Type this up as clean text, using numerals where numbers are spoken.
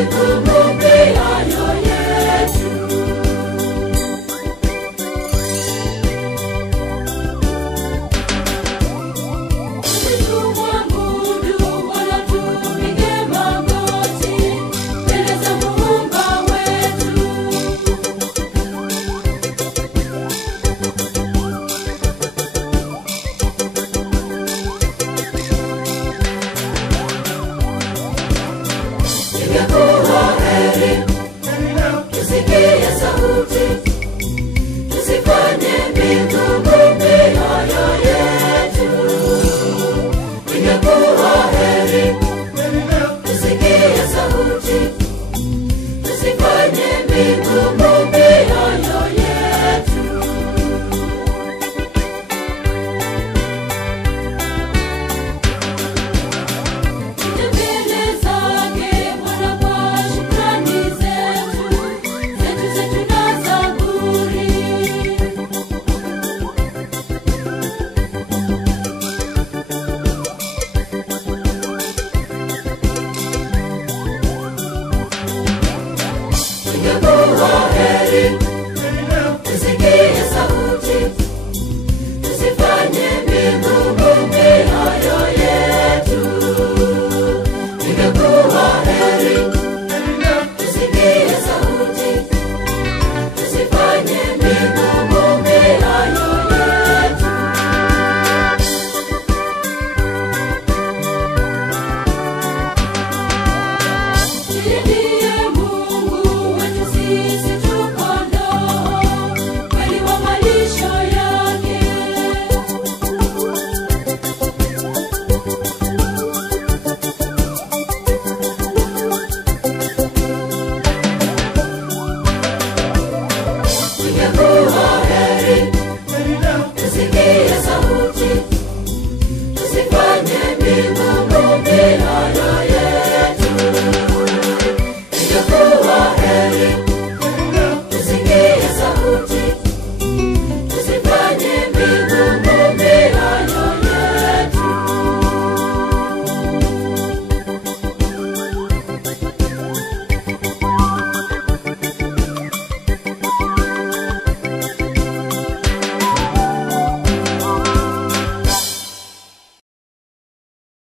migumu mioyo yetu. Tumwabudu Bwana, tupige magoti mbele za Muumba wetu. Ingekuwa heri tusikie sauti, tusifanye migumu mioyo yetu. Ingekuwa heri tusikie sauti, tusifanye migumu mioyo yetu. Mbele zake Bwana kwa shukrani zetu na zaburi. Ingekuwa heri tusikie sauti, tusifanye migumu mioyo yetu. Ingekuwa heri tusikie sauti, tusifanye migumu mioyo yetu. Ndiye Mungu wetu, sisi tu kondoo kweli wa malisho yake. Ingekuwa heri tusikie sauti, tusifanye migumu mioyo